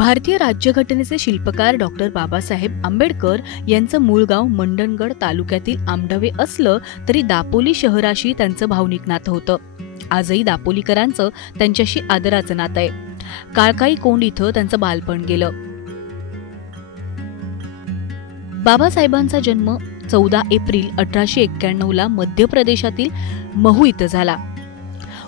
भारतीय राज्यघटनेचे शिल्पकार डॉक्टर बाबासाहेब आंबेडकर यांचं मूळ गाव मंडणगड तालुक्यातील आंबढवे असलं तरी दापोली शहराशी त्यांचं भावनिक नातं होतं. आजही दापोलीकरांचं त्यांच्याशी आदराचं नातं आहे. काळकाई कोंड इथं त्यांचं बालपण गेलं. बाबासाहेबांचा जन्म 14 एप्रिल 1891 ला मध्य प्रदेशातील महू इथं झाला.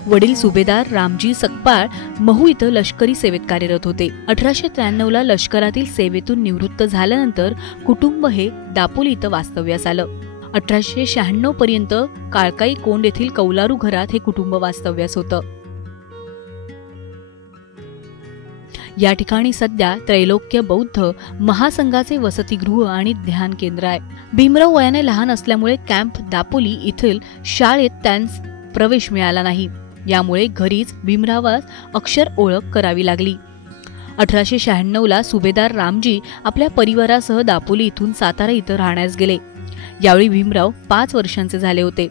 वडील सुभेदार रामजी सकपाळ महू इथं लष्करी सेवेत कार्यरत होते. 1893 ला लष्करातील सेवेतून निवृत्त झाल्यानंतर कुटुंब हे दापोली इथं वास्तव्यास आलं. 1896 पर्यंत काळकाई कोंड येथील कौलारू घरात हे कुटुंब वास्तव्यास होतं. या ठिकाणी सध्या त्रैलोक्य बौद्ध महासंघाचे वसतिगृह आणि ध्यान केंद्र आहे. भीमराव वयाने लहान असल्यामुळे कॅम्प दापोली येथील शाळेत त्यांस प्रवेश मिळाला नाही. यामुळे घरीच भीमरावास अक्षर ओळख करावी लागली. 1896 ला सुभेदार रामजी आपल्या परिवारासह दापोली इथून सातारा इथं राहण्यास गेले. यावेळी भीमराव 5 वर्षांचे झाले होते.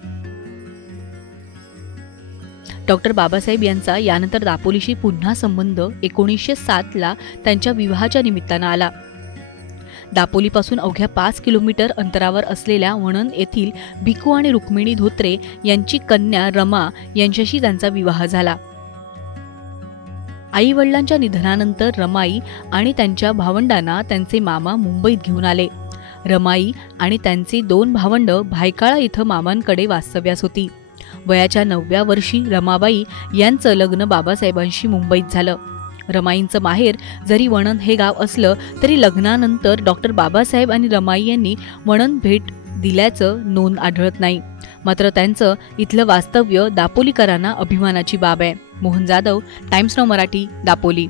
डॉक्टर बाबासाहेब यांचा यानंतर दापोलीशी पुन्हा संबंध 1907 ला त्यांच्या विवाहाच्या निमित्तानं आला. दापोलीपासून अवघ्या 5 किलोमीटर अंतरावर असलेल्या वणन येथील भिकू आणि रुक्मिणी धोत्रे यांची कन्या रमा यांच्याशी त्यांचा विवाह झाला. आई वडिलांच्या निधनानंतर रमाई आणि त्यांच्या भावंडांना त्यांचे मामा मुंबईत घेऊन आले. रमाई आणि त्यांचे 2 भावंड भायखळा इथं मामांकडे वास्तव्यास होती. वयाच्या 9व्या वर्षी रमाबाई यांचं लग्न बाबासाहेबांशी मुंबईत झालं. रमाईंचं माहेर जरी वणन हे गाव असलं तरी लग्नानंतर डॉक्टर बाबासाहेब आणि रमाई यांनी वणन भेट दिल्याचं नोंद आढळत नाही. मात्र त्यांचं इथलं वास्तव्य दापोलीकरांना अभिमानाची बाब आहे. Mohan Jadhav, times now Marathi, Dapoli.